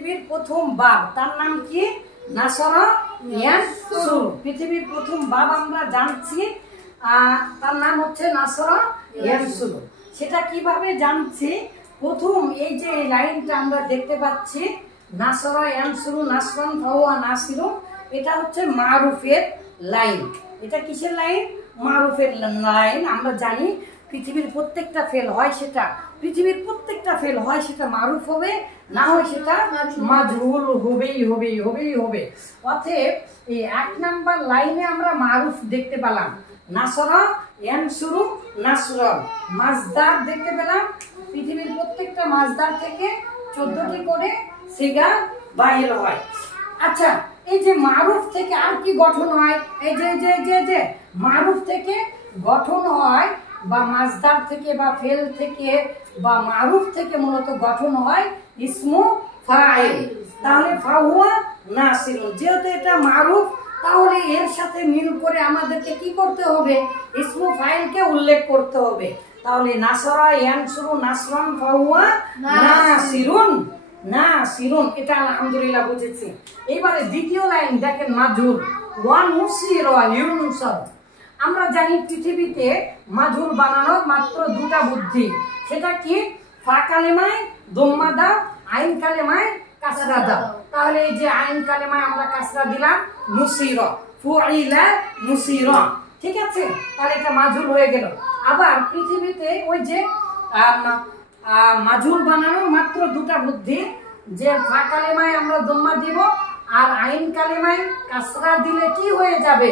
পৃথিবীর প্রথম বাব তার নাম কি? নাসরা ইয়ানসুরু। পৃথিবীর প্রথম বাব আমরা জানছি তার নাম হচ্ছে নাসরা ইয়ানসুরু। সেটা কিভাবে জানছি? প্রথম এই যে লাইনটা আমরা দেখতে পাচ্ছি নাসরা ইয়ানসুরু নাসরান ফাহুয়া নাসিরুন, এটা হচ্ছে মারুফের লাইন। এটা কিসের লাইন? মারুফের লাইন। আমরা জানি পৃথিবীর প্রত্যেকটা ফেল হয় সেটা মারুফ হবে, না হয় সেটা মাজহুল হবে। অতএব এই 1 নাম্বার লাইনে আমরা মারুফ দেখতে পেলাম, নাসরা ইয়ানসুরু নাসরান। মাজদার দেখতে পেলাম, পৃথিবীর প্রত্যেকটা মাজদার থেকে 14টি করে সিগা বাহির হয়। আচ্ছা, এই যে মারুফ থেকে আর কি গঠন হয়? এই যে মারুফ থেকে গঠন হয় বা মাজদার থেকে বা ফেল থেকে বা মারুফ থেকে মূলত গঠন হয় ইসমু ফাইল। তাহলে ফাহুয়া নাসিরুন, যেহেতু এটা মারুফ তাহলে এর সাথে মিল করে আমাদেরকে কি করতে হবে? ইসমু ফাইলকে উল্লেখ করতে হবে। তাহলে নাসরা ইয়ানসুরু নাসরান ফাহুয়া নাসিরুন, এটা আলহামদুলিল্লাহ বুঝেছি। এবারে দ্বিতীয় লাইন দেখেন, মাজহুল ওয়া নুসিরা ইউনসার। আমরা জানি পৃথিবীতে মাজহুল বানানোর মাত্র 2টা বুদ্ধি। সেটা কি? ফা কালেমায় দম্মা দাও, আইন কালেমায় কাসরা দাও। তাহলে এই যে আইন কালেমায় আমরা কাসরা দিলাম, নুসিরা, ফুইলা নুসিরা, ঠিক আছে? তাহলে এটা মাজহুল হয়ে গেল। আবার পৃথিবীতে ওই যে মাজহুল বানানোর মাত্র 2টা বুদ্ধি, যে ফা কালেমায় আমরা দম্মা দিব আর আইন কালেমায় কাসরা দিলে কি হয়ে যাবে?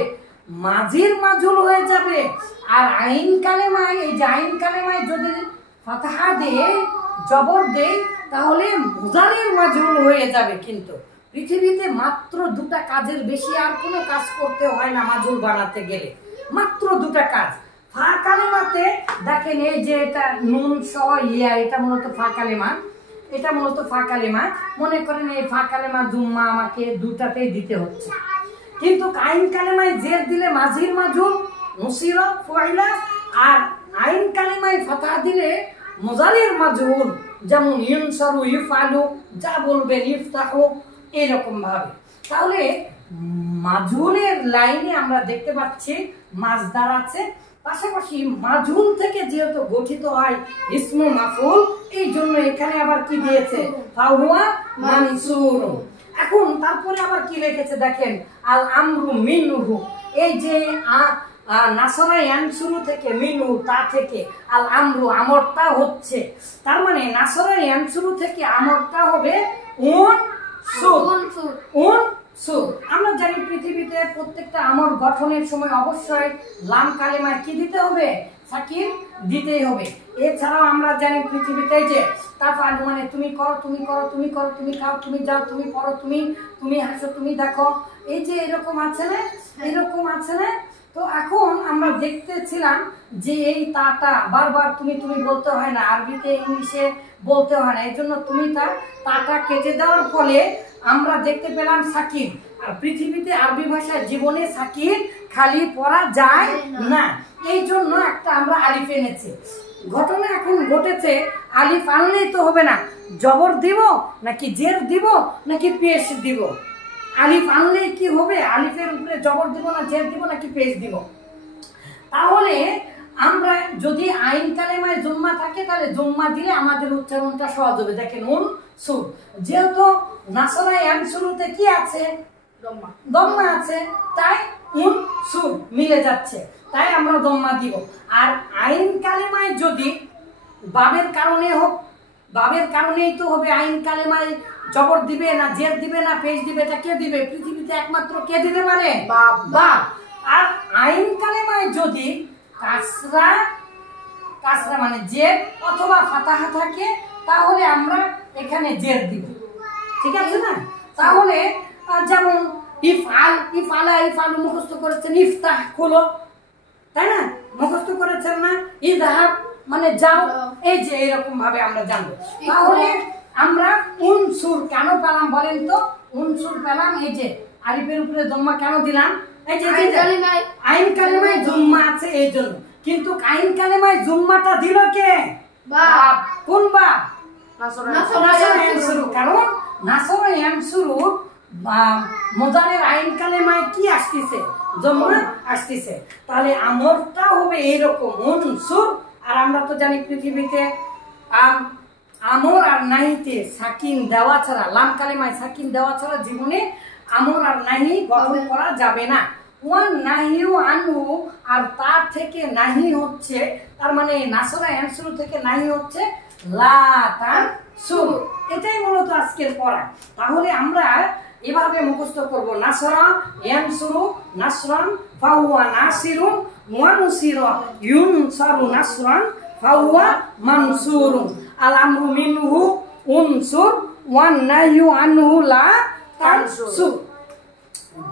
মাজির মাজহুল হয়ে যাবে। আর আইন কালেমায়, এই যে আইন কালেমায় যদি ফাতহা দিয়ে জবর দেই তাহলে মুজারির মাজহুল হয়ে যাবে। কিন্তু পৃথিবীতে মাত্র 2টা কাজের বেশি আর কোনো কাজ করতে হয় না মাজহুল বানাতে গেলে, মাত্র 2টা কাজ। ফা কালেমাতে দেখেন, এই যে এটা নুন সহ ইয়া, এটা মূলত ফা কালেমা। মনে করেন এই ফা কালেমা জুম্মা আমাকে 2টাতেই দিতে হচ্ছে, কিন্তু আইন কালেমায় জের দিলে মাজির মাজহুল নুসিরা ফুইলা, আর আইন কালেমায় ফাতহা দিলে মুজারির মাজহুল, যেমন ইউনসারু ইফআলু, যা বলবেন ইফতাহু, এরকম ভাবে। তাহলে মাজহুলের লাইনে আমরা দেখতে পাচ্ছি মাজদার আছে, পাশাপাশি মাজহুল থেকে যেহেতু গঠিত হয় ইসমু মাফউল, এই জন্য এখানে আবার কি দিয়েছে? ফাহুয়া মানসুর। এখন তারপরে আবার কি লিখেছে দেখেন, আল আমরু মিনহু। এই যে নাসরা ইয়ানসুরু থেকে মিনহু, তা থেকে আল আমরু, আমরটা হচ্ছে, তার মানে নাসরা ইয়ানসুরু থেকে আমরটা হবে উনসুর। আমরা জানি পৃথিবীতে প্রত্যেকটা আমর গঠনের সময় অবশ্যই লাম কালেমায় কি দিতে হবে? সাকিন দিতেই হবে। এছাড়াও আমরা জানি পৃথিবীতে যে তাফআল মানে তুমি করো, তুমি করো, তুমি করো, তুমি খাও, তুমি যাও, তুমি পড়ো, তুমি হাসো, তুমি দেখো, এই যে এরকম আছে না? তো এখন আমরা দেখতেছিলাম যে এই তাটা বারবার তুমি বলতে হয় না, আরবিতে ইংলিশে বলতে হয় না, এই জন্য তুমি তাটা কেটে দেওয়ার ফলে আমরা দেখতে পেলাম সাকিন। আর পৃথিবীতে আরবি ভাষায় জীবনে সাকিন খালি পড়া যায় না, এই জন্য একটা আমরা আলিফ এনেছি। ঘটনা এখন ঘটেছে, আলিফ আনলেই তো হবে না, জবর দিব নাকি জের দিব নাকি পেশ দিব? আলিফ আনলেই কি হবে? আলিফের উপরে জবর দিব না জের দিব নাকি পেশ দিব? তাহলে আমরা যদি আইন কালেমায় জুম্মা থাকে তাহলে জুম্মা দিলে আমাদের উচ্চারণটা সহজ হবে। দেখেন উনসুর, যেহেতু নাসরা ইয়ানসুরুতে কি আছে? দম্মা আছে, তাই উনসুর মিলে যাচ্ছে, তাই আমরা দম্মা দিব। আর আইন কালেমায় যদি বাবের কারণে হোক, বাবের কারণেই তো হবে। আইন কালেমায় জবর দিবে না জের দিবে না পেশ দিবে, এটা কে দিবে? পৃথিবীতে একমাত্র কে দিতে পারে? বাব। আর আইন কালেমায় যদি কাসরা মানে জের অথবা ফাতাহা থাকে তাহলে আমরা এখানে জের দিব, ঠিক আছে না? তাহলে যেমন ইফআলু মুখস্থ করেছেন, ইফতাহ খোলো, তাই না? মুখস্থ করেছেন না? ইযহাব মানে যাও, এই যে এরকম ভাবে আমরা জানবো। তাহলে আমরা উনসুর কেন পেলাম বলেন তো? উনসুর পেলাম এই যে আলিফের উপরে জম্মা কেন দিলাম? এই যে আইন কালেমায় জুম্মা আছে এই জন্য। কিন্তু আইন কালেমায় জুম্মাটা দিল কে? বাপ। কোন বাপ? কারণ নাসরা ইয়ানসুরু মুজারের আইন কালেমায় কি আসতেছে? জম্মা আসতেছে। তাহলে আমরটা হবে এইরকম উনসুর। আর আমরা তো জানি পৃথিবীতে আমর আর নাহিতে সাকিন দেওয়া ছাড়া, লাম কালেমায় সাকিন দেওয়া ছাড়া জীবনে আমর আর নাহি গঠন করা যাবে না। ওয়ান নাহিউ আনহু, আর তার থেকে নাহি হচ্ছে, তার মানে নাসরা ইয়ানসুরু থেকে নাহি হচ্ছে লা তানসুরু। এটাই মূলত আজকের পড়া। তাহলে আমরা এভাবে মুখস্থ করব, নাসরা ইয়ানসুরু নাসরান ফাহুয়া নাসিরুন ওয়া নুসিরা ইউনসারু নাসরান ফাহুয়া মানসুরুন। আল আমরু মিনহু উনসুর ওয়ান নাহিউ আনহু লা তানসুর।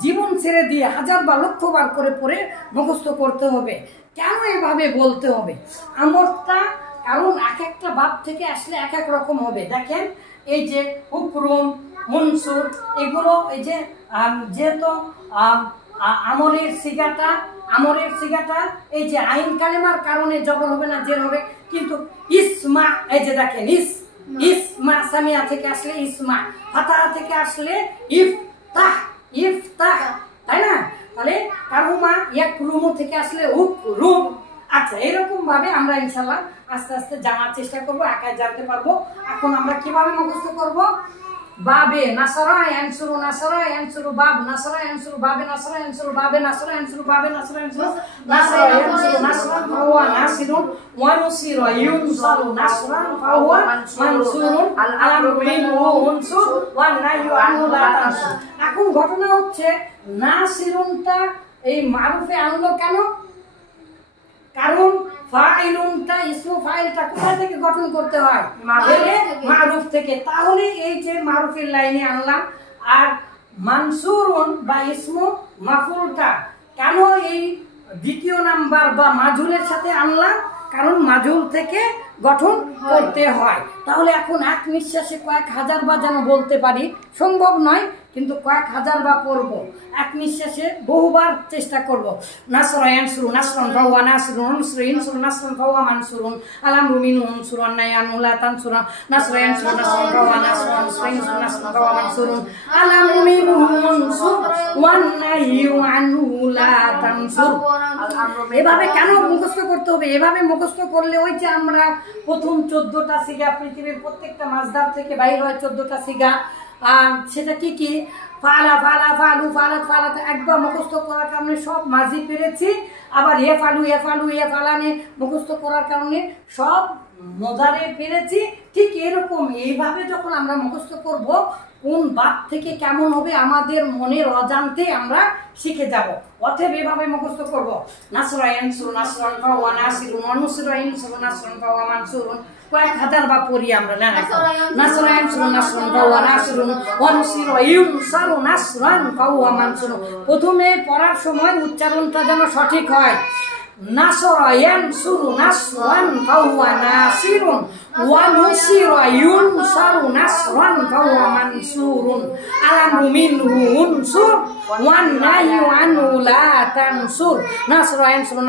জীবন ছেড়ে দিয়ে হাজার বা লক্ষবার করে পড়ে মুখস্থ করতে হবে। কেন এভাবে বলতে হবে? আমরটা কারণ এক একটা বাপ থেকে আসলে এক এক রকম হবে। দেখেন এই যে হুকরুম, মনসুর, এগুলো এই যে যেহেতু আমরের সিগাটা এই যে আইন কালেমার কারণে জবর হবে না, জের হবে। কিন্তু ইসমা, এই যে দেখেন ইসমা সামিয়া থেকে আসলে ইসমা, ফাতাহা থেকে আসলে ইফতাহ, তাই না? তাহলে কারুমা ইয়াকরুমু থেকে আসলে উকরুম। আচ্ছা, এরকম ভাবে আমরা ইনশাআল্লাহ আস্তে আস্তে জানার চেষ্টা করব, একাই জানতে পারবো। এখন আমরা কিভাবে মুখস্থ করব? বাবে নাসরা ইয়ানসুরু নাসরা ইয়ানসুরু বাব নাসরা ইয়ানসুরু বাবে নাসরা ইয়ানসুরু বাবে নাসরা ইয়ানসুরু বাবে নাসরা ইয়ানসুরু নাসরা ইয়ানসুরু নাসরান ফাহুয়া নাসিরুন ওয়া নুসিরা ইউনসারু নাসরান ফাহুয়া মানসুরুন। আল আমরু মিনহু উনসুর ওয়া নাহয়ু আনহু লা তানসুর। এখন ঘটনা হচ্ছে নাসিরুনটা এই মারুফে আনলো কেন? কারণ ফাইলুনটা ইসমু ফাইলটা কোথা থেকে গঠন করতে হয়? মারুফ থেকে। তাহলে এই যে মারুফের লাইনে আনলাম। আর মানসুরুন বা ইসমু মাফুলটা কেন এই দ্বিতীয় নাম্বার বা মাজুলের সাথে আনলাম? কারণ মাজুল থেকে গঠন করতে হয়। তাহলে এখন এক নিঃশ্বাসে কয়েক হাজার বা যেন বলতে পারি, সম্ভব নয়, কিন্তু কয়েক হাজার বা পড়ব এক নিঃশ্বাসে, বহুবার চেষ্টা করব। নাসরা ইয়ানসুরু নাসরান ফাহুয়া নাসিরুন নুসরা ইয়ানসুরু নাসরান ফাহুয়া মানসুরুন আল আমরু মিনহু উনসুরুন নাহয়ু লা তানসুরুন নাসরা ইয়ানসুরু নাসরান ফাহুয়া নাসিরুন নুসরা ইয়ানসুরু নাসরান ফাহুয়া মানসুরুন আল আমরু মিনহু উনসুর ওয়ান নাহয়ু আনহু লা তানসুর। এভাবে কেন মুখস্থ করতে হবে? এভাবে মুখস্থ করলে ওই যে আমরা প্রথম 14টা সিগা, পৃথিবীর প্রত্যেকটা মাসদার থেকে বাইর হয় 14টা সিগা। সেটা কি কি? ফালা ফালা ফালু ফালাত ফালাত একবার মুখস্থ করার কারণে সব মাঝি পেরেছি। আবার এ ফালু এ ফালু এ ফালানে মুখস্থ করার কারণে সব মজারে পেরেছি। ঠিক এরকম এইভাবে যখন আমরা মুখস্থ করব, কোন বাদ থেকে কেমন হবে আমাদের মনের অজান্তে আমরা শিখে যাব। অতএব এভাবে মুখস্থ করব, নাসরা ইয়ানসুরু নাসরান ফাহুয়া নাসিরুন ওয়া নুসরা ইয়ানসুরু নাসরান ফাহুয়া মানসুরুন। কয়েক হাজার বা পড়ি আমরা। না, নাসরা ইয়ানসুরু নাসরান ফাহুয়া নাসিরুন ওয়া নুসরা ইউনসারু নাসরান ফাহুয়া মানসুরুন। প্রথমে পড়ার সময় উচ্চারণটা যেন সঠিক হয়। নাসরা ইয়ানসুরু নাসরান ফাহুয়া নাসিরুন ওয়া নুসরা ইউনসারু নাসরান ফাহুয়া মানসুরুন আল আমরু মিনহু উনসুর ওয়ান নাহয়ু আনহু লা তানসুর। নাসরা ইয়ানসুরু